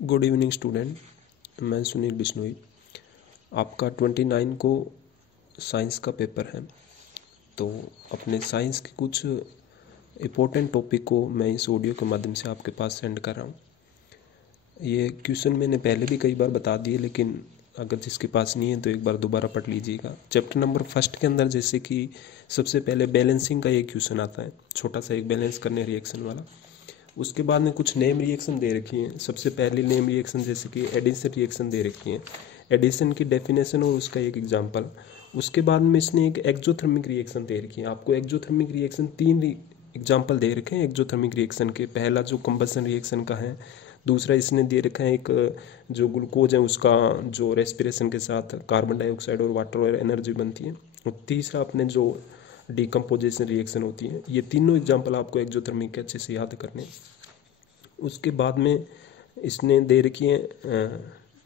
Good evening student, मैं सुनील बिश्नोई। आपका 29 को साइंस का पेपर है, तो अपने साइंस के कुछ इम्पोर्टेंट टॉपिक को मैं इस ऑडियो के माध्यम से आपके पास सेंड कर रहा हूँ। ये क्वेश्चन मैंने पहले भी कई बार बता दिए, लेकिन अगर जिसके पास नहीं है तो एक बार दोबारा पढ़ लीजिएगा। चैप्टर नंबर 1 के अंदर जैसे कि सबसे पहले बैलेंसिंग का एक क्वेश्चन आता है, छोटा सा एक बैलेंस करने रिएक्शन वाला। उसके बाद में कुछ नेम रिएक्शन दे रखी हैं। सबसे पहली नेम रिएक्शन जैसे कि एडिशन रिएक्शन दे रखी है, एडिशन की डेफिनेशन और उसका एक एग्जांपल। उसके बाद में इसने एक एक्जोथर्मिक रिएक्शन दे रखी है। आपको एक्जोथर्मिक रिएक्शन 3 एग्जांपल दे रखे हैं एक्जोथर्मिक रिएक्शन के। पहला जो कंबसन रिएक्शन का है, दूसरा इसने दे रखा है एक जो ग्लूकोज है उसका जो रेस्पिरेशन के साथ कार्बन डाइऑक्साइड और वाटर और एनर्जी बनती है, और तीसरा अपने जो डिकम्पोजिशन रिएक्शन होती है। ये तीनों एग्जांपल आपको एक्जोथर्मिक के अच्छे से याद करने। उसके बाद में इसने दे रखी है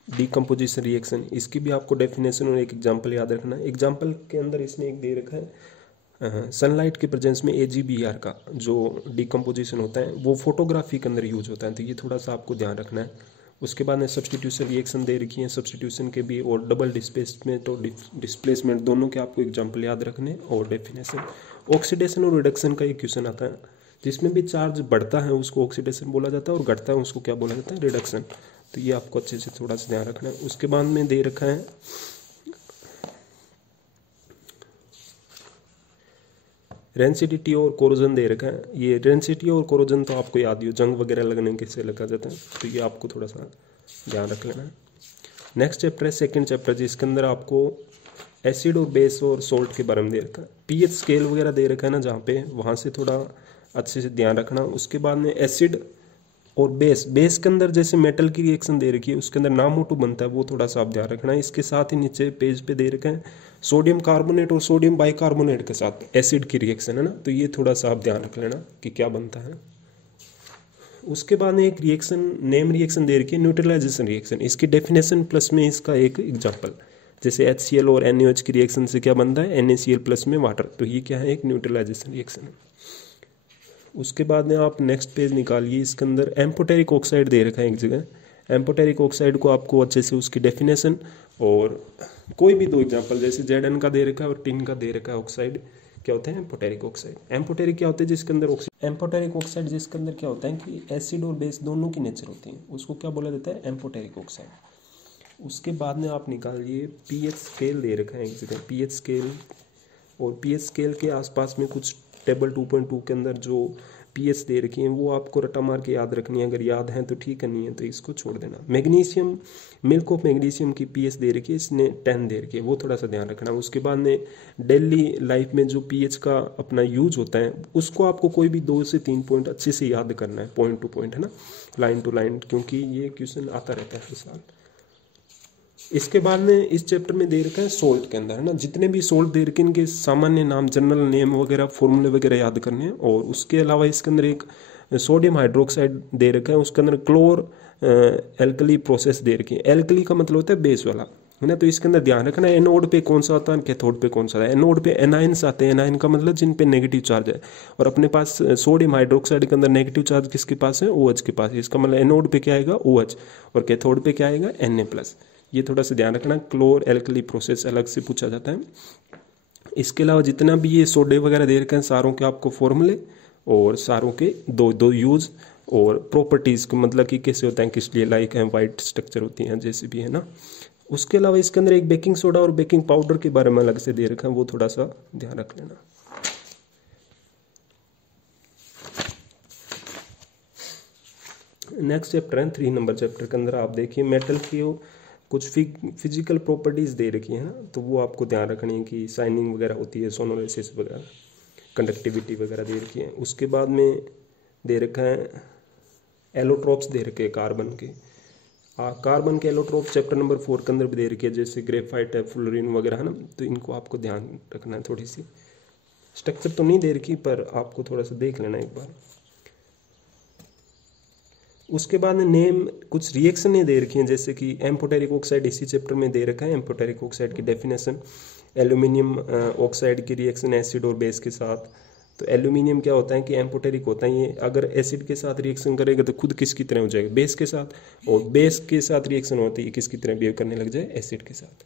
डिकम्पोजिशन रिएक्शन, इसकी भी आपको डेफिनेशन और एक एग्जांपल याद रखना है। एग्जांपल के अंदर इसने एक दे रखा है सनलाइट के प्रेजेंस में AgBr का जो डिकम्पोजिशन होता है वो फोटोग्राफी के अंदर यूज होता है, तो ये थोड़ा सा आपको ध्यान रखना है। उसके बाद में सब्सटीट्यूशन रिएक्शन दे रखी है, सब्सटीट्यूशन के भी, और डबल डिस्प्लेसमेंट और डिस्प्लेसमेंट दोनों के आपको एग्जांपल याद रखने और डेफिनेशन। ऑक्सीडेशन और रिडक्शन का एक क्वेश्चन आता है, जिसमें भी चार्ज बढ़ता है उसको ऑक्सीडेशन बोला जाता है और घटता है उसको क्या बोला जाता है, रिडक्शन। तो ये आपको अच्छे से थोड़ा सा ध्यान रखना है। उसके बाद में दे रखा है रेंसिडिटी और कोरोजन दे रखा है। ये रेंसिडिटी और कोरोजन तो आपको याद ही हो, जंग वगैरह लगने के से लगा जाता है, तो ये आपको थोड़ा सा ध्यान रख लेना है। नेक्स्ट चैप्टर है सेकंड चैप्टर, जिसके अंदर आपको एसिड और बेस और सोल्ट के बारे में दे रखा है। पीएच स्केल वगैरह दे रखा है ना जहाँ पे, वहाँ से थोड़ा अच्छे से ध्यान रखना। उसके बाद में एसिड और बेस के अंदर जैसे मेटल की रिएक्शन दे रखी है, उसके अंदर नामोटू बनता है, वो थोड़ा सा आप ध्यान रखना है। इसके साथ ही नीचे पेज पे दे रखा है सोडियम कार्बोनेट और सोडियम बाइकार्बोनेट के साथ एसिड की रिएक्शन है ना, तो ये थोड़ा सा आप ध्यान रख लेना कि क्या बनता है। उसके बाद में एक रिएक्शन नेम रिएक्शन दे रखी है न्यूट्रलाइजेशन रिएक्शन, इसकी डेफिनेशन प्लस में इसका एक एग्जाम्पल। जैसे HCl और NaOH की रिएक्शन से क्या बनता है, NaCl प्लस में वाटर, तो ये क्या है, एक न्यूट्रलाइजेशन रिएक्शन है। उसके बाद में आप नेक्स्ट पेज निकालिए, इसके अंदर एम्फोटेरिक ऑक्साइड दे रखा है एक जगह। एम्फोटेरिक ऑक्साइड को आपको अच्छे से उसकी डेफिनेशन और कोई भी 2 एग्जांपल, जैसे Zn का दे रखा है और टिन का दे रखा है ऑक्साइड, क्या होता है, एम्फोटेरिक ऑक्साइड। एम्फोटेरिक क्या होता है, जिसके अंदर एम्फोटेरिक ऑक्साइड जिसके अंदर क्या होता है कि एसिड और बेस दोनों की नेचर होती है, उसको क्या बोला जाता है, एम्फोटेरिक ऑक्साइड। उसके बाद में आप निकालिए पीएच स्केल दे रखा है एक जगह, पीएच स्केल, और पीएच स्केल के आसपास में कुछ टेबल 2.2 के अंदर जो पीएच दे रखी हैं वो आपको रटा मार के याद रखनी है। अगर याद है तो ठीक है, नहीं है तो इसको छोड़ देना। मैग्नीशियम, मिल्क ऑफ मैग्नीशियम की पीएच दे रखी है, इसने 10 दे रखी है, वो थोड़ा सा ध्यान रखना। उसके बाद में डेली लाइफ में जो पीएच का अपना यूज होता है उसको आपको कोई भी 2 से 3 पॉइंट अच्छे से याद करना है, पॉइंट टू पॉइंट, है ना, लाइन टू लाइन, क्योंकि ये क्वेश्चन आता रहता है हर साल। इसके बाद में इस चैप्टर में दे रखा है सोल्ट के अंदर, है ना, जितने भी सोल्ट दे रखे इनके सामान्य नाम, जनरल नेम वगैरह, फॉर्मूले वगैरह याद करने हैं। और उसके अलावा इसके अंदर एक सोडियम हाइड्रोक्साइड दे रखा है, उसके अंदर क्लोर एल्कली प्रोसेस दे रखी है। एल्कली का मतलब होता है बेस वाला, है ना, तो इसके अंदर ध्यान रखना है एनोड पे कौन सा आता है, कैथोड पे कौन सा आता है। एनोड पे एनाइंस आते हैं, एनाइन का मतलब जिन पे नेगेटिव चार्ज है, और अपने पास सोडियम हाइड्रोक्साइड के अंदर नेगेटिव चार्ज किसके पास है, OH के पास है। इसका मतलब एनोड पे क्या आएगा, OH, और कैथोड पे क्या आएगा, Na+। ये थोड़ा सा ध्यान रखना। क्लोर एल्कली प्रोसेस अलग से पूछा जाता है। इसके अलावा जितना भी ये सोडे वगैरह दे रखे हैं सारों के आपको फॉर्मूले और सारों के दो यूज और प्रॉपर्टीज़ को, मतलब कि कैसे होता है, किस लिए लाइक है, वाइट स्ट्रक्चर होती हैं जैसे भी, है ना। उसके अलावा इसके अंदर एक बेकिंग सोडा और बेकिंग पाउडर के बारे में अलग से दे रखा है, वो थोड़ा सा ध्यान रख लेना। नेक्स्ट चैप्टर है 3 नंबर चैप्टर के अंदर आप देखिए मेटल की कुछ फिजिकल प्रॉपर्टीज़ दे रखी है ना, तो वो आपको ध्यान रखनी है कि शाइनिंग वगैरह होती है, सोनोलिसिस वगैरह, कंडक्टिविटी वगैरह दे रखी है। उसके बाद में दे रखा है एलोट्रोप्स दे रखे हैं कार्बन के। कार्बन के एलोट्रोप चैप्टर नंबर 4 के अंदर भी दे रखी है, जैसे ग्रेफाइट है, फ्लोरीन वगैरह, है ना, तो इनको आपको ध्यान रखना है। थोड़ी सी स्ट्रक्चर तो नहीं दे रखी, पर आपको थोड़ा सा देख लेना एक बार। उसके बाद में नेम कुछ रिएक्शन दे रखी हैं, जैसे कि एम्फोटेरिक ऑक्साइड इसी चैप्टर में दे रखा है। एम्फोटेरिक ऑक्साइड की डेफिनेशन, एल्यूमिनियम ऑक्साइड की रिएक्शन एसिड और बेस के साथ, तो एल्यूमिनियम क्या होता है कि एम्फोटेरिक होता है, ये अगर एसिड के साथ रिएक्शन करेगा तो खुद किसकी तरह हो जाएगा, बेस के साथ, और बेस के साथ रिएक्शन होती है किसकी तरह बिहेव करने लग जाए, एसिड के साथ।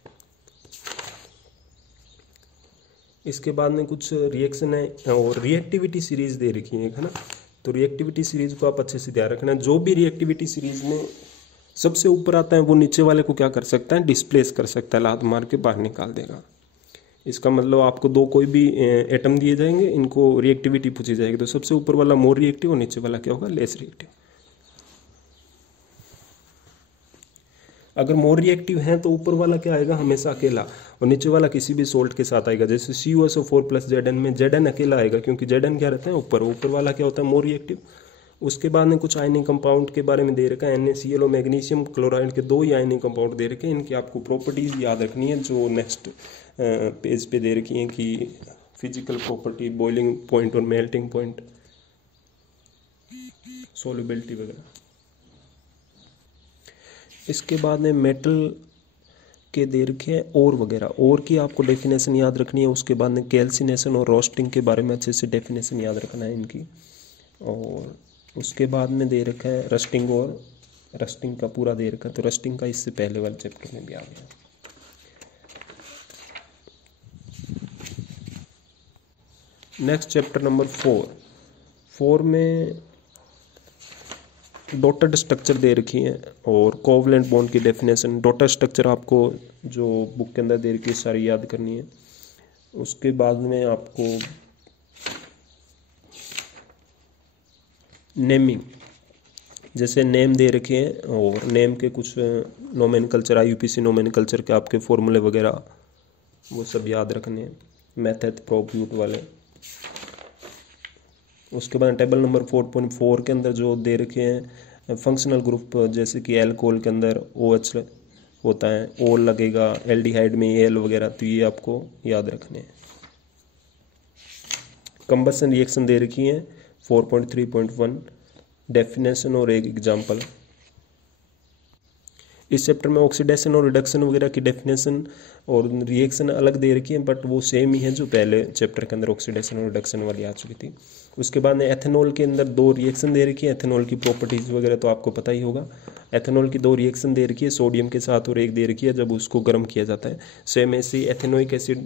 इसके बाद में कुछ रिएक्शन है और रिएक्टिविटी सीरीज दे रखी है ना, तो रिएक्टिविटी सीरीज को आप अच्छे से ध्यान रखना। जो भी रिएक्टिविटी सीरीज में सबसे ऊपर आता है वो नीचे वाले को क्या कर सकता है, डिस्प्लेस कर सकता है, लात मार के बाहर निकाल देगा। इसका मतलब आपको दो कोई भी एटम दिए जाएंगे, इनको रिएक्टिविटी पूछी जाएगी, तो सबसे ऊपर वाला मोर रिएक्टिव और नीचे वाला क्या होगा, लेस रिएक्टिव। अगर मोर रिएक्टिव है तो ऊपर वाला क्या आएगा, हमेशा अकेला, और नीचे वाला किसी भी सोल्ट के साथ आएगा। जैसे CuSO4+Zn में Zn अकेला आएगा, क्योंकि Zn क्या रहता है ऊपर वाला क्या होता है, मोर रिएक्टिव। उसके बाद में कुछ आयनिक कंपाउंड के बारे में दे रखा है, NaCl और मैग्नीशियम क्लोराइड के 2 ही आयनिक कंपाउंड दे रखे हैं। इनकी आपको प्रॉपर्टीज याद रखनी है जो नेक्स्ट पेज पे दे रखी हैं कि फिजिकल प्रॉपर्टी, बॉइलिंग पॉइंट और मेल्टिंग पॉइंट, सोल्युबिलिटी वगैरह। इसके बाद में मेटल के दे रखे हैं और वगैरह, और की आपको डेफिनेशन याद रखनी है। उसके बाद में कैल्सिनेशन और रोस्टिंग के बारे में अच्छे से डेफिनेशन याद रखना है इनकी। और उसके बाद में दे रखा है रस्टिंग, और रस्टिंग का पूरा दे रखा है, तो रस्टिंग का इससे पहले वाले चैप्टर में भी आ गया। नेक्स्ट चैप्टर नंबर 4 में डॉटेड स्ट्रक्चर दे रखी है और कोवलेंट बॉन्ड की डेफिनेशन। डॉटेड स्ट्रक्चर आपको जो बुक के अंदर दे रखी है सारी याद करनी है। उसके बाद में आपको नेमिंग, जैसे नेम दे रखे हैं और नेम के कुछ नोमेनकल्चर, IUPAC नोमेनकल्चर के आपके फॉर्मूले वगैरह वो सब याद रखने हैं, मेथड प्रोप्यूट वाले। उसके बाद टेबल नंबर 4.4 के अंदर जो दे रखे हैं फंक्शनल ग्रुप, जैसे कि एल्कोहल के अंदर OH होता है, O लगेगा, एल्डिहाइड में Al वगैरह, तो ये आपको याद रखने हैं। कंबसन रिएक्शन दे रखी है 4.3.1, डेफिनेशन और एक एग्जाम्पल। इस चैप्टर में ऑक्सीडेशन और रिडक्शन वगैरह की डेफिनेशन और रिएक्शन अलग दे रखी है, बट वो सेम ही है जो पहले चैप्टर के अंदर ऑक्सीडेशन और रिडक्शन वाली आ चुकी थी। उसके बाद में एथेनॉल के अंदर 2 रिएक्शन दे रखी है। एथेनॉल की प्रॉपर्टीज वगैरह तो आपको पता ही होगा। एथेनॉल की 2 रिएक्शन दे रखी है, सोडियम के साथ, और एक दे रखी है जब उसको गर्म किया जाता है। सेम ऐसे ही एथेनोइक एसिड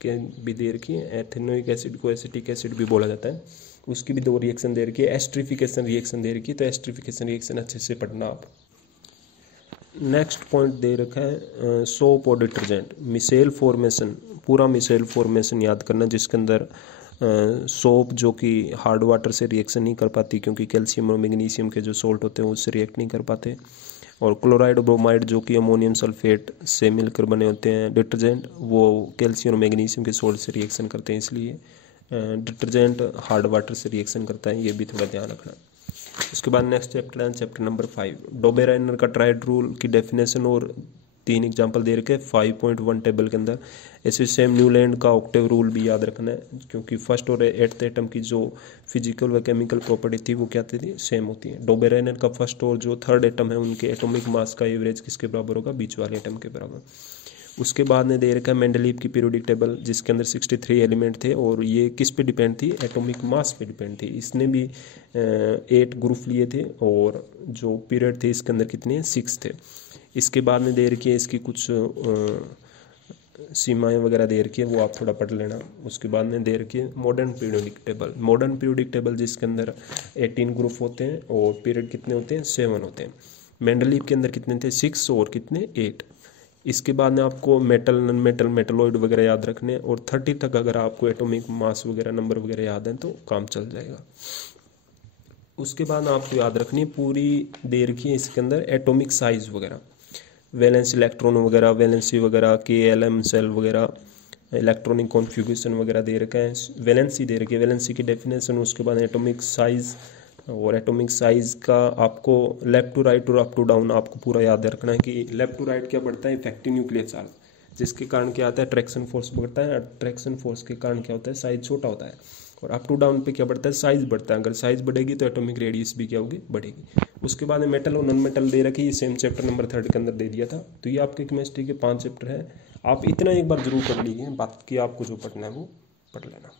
के भी दे रखी है। एथेनोइक एसिड को एसिटिक एसिड भी बोला जाता है, उसकी भी 2 रिएक्शन दे रखी है। एस्ट्रिफिकेशन रिएक्शन दे रखी है, तो एस्ट्रिफिकेशन रिएक्शन अच्छे से पढ़ना आप। नेक्स्ट पॉइंट दे रखा है सोप और डिटर्जेंट, मिसेल फॉर्मेशन, पूरा मिसेल फॉर्मेशन याद करना, जिसके अंदर सोप जो कि हार्ड वाटर से रिएक्शन नहीं कर पाती, क्योंकि कैल्शियम और मैग्नीशियम के जो सोल्ट होते हैं उससे रिएक्ट नहीं कर पाते, और क्लोराइड ब्रोमाइड जो कि अमोनियम सल्फेट से मिलकर बने होते हैं डिटर्जेंट, वो कैल्शियम और मैग्नीशियम के सोल्ट से रिएक्शन करते हैं, इसलिए डिटर्जेंट हार्ड वाटर से रिएक्शन करता है, ये भी थोड़ा ध्यान रखना। उसके बाद नेक्स्ट चैप्टर है चैप्टर नंबर 5, डोबेराइनर का ट्राइड रूल की डेफिनेशन और 3 एग्जांपल दे रखे 5.1 टेबल के अंदर। ऐसे सेम न्यूलैंड का ऑक्टेव रूल भी याद रखना है, क्योंकि फर्स्ट और 8th एटम की जो फिजिकल व केमिकल प्रॉपर्टी थी वो क्या थी, सेम होती है। डोबेराइनर का फर्स्ट और जो 3rd एटम है उनके एटॉमिक मास का एवरेज किसके बराबर होगा, बीच वाले एटम के बराबर। उसके बाद ने दे रखा है मेंडलीव की पीरियोडिक टेबल, जिसके अंदर 63 एलिमेंट थे, और ये किस पे डिपेंड थी, एटॉमिक मास पे डिपेंड थी। इसने भी 8 ग्रुप लिए थे, और जो पीरियड थे इसके अंदर कितने 6 थे। इसके बाद में दे रखी है इसकी कुछ सीमाएं वगैरह दे रखी है, वो आप थोड़ा पढ़ लेना। उसके बाद में दे रखी है modern periodic table, modern periodic table जिसके अंदर 18 ग्रुप होते हैं और पीरियड कितने होते हैं, 7 होते हैं। मेंडलीव के अंदर कितने थे, 6 और कितने 8। इसके बाद में आपको मेटल, नॉन मेटल, मेटलॉइड वगैरह याद रखने, और 30 तक अगर आपको एटॉमिक मास वगैरह नंबर वगैरह याद हैं तो काम चल जाएगा। उसके बाद आपको याद रखनी पूरी दे रखी है इसके अंदर एटॉमिक साइज वगैरह, वैलेंस इलेक्ट्रॉन वगैरह, वैलेंसी वगैरह, KLM सेल वगैरह, इलेक्ट्रॉनिक कॉन्फ़िगरेशन वगैरह दे रखा है। वैलेंसी दे रखी है, वैलेंसी की डेफिनेशन। उसके बाद एटॉमिक साइज़, और एटॉमिक साइज़ का आपको लेफ्ट टू राइट और अप टू डाउन आपको पूरा याद रखना है कि लेफ्ट टू राइट क्या बढ़ता है, इफेक्टिव न्यूक्लियर चार्ज, जिसके कारण क्या आता है, ट्रैक्शन फोर्स बढ़ता है। ट्रैक्शन फोर्स के कारण क्या होता है, साइज छोटा होता है। और अप टू डाउन पे क्या बढ़ता है, साइज बढ़ता है। अगर साइज बढ़ेगी तो एटॉमिक रेडियस भी क्या होगी, बढ़ेगी। उसके बाद मेटल और नॉन मेटल दे रखी, सेम चैप्टर नंबर 3 के अंदर दे दिया था। तो ये आपके केमिस्ट्री के 5 चैप्टर है। आप इतना एक बार जरूर पढ़ लीजिए, बाकी आपको जो पढ़ना है वो पढ़ लेना।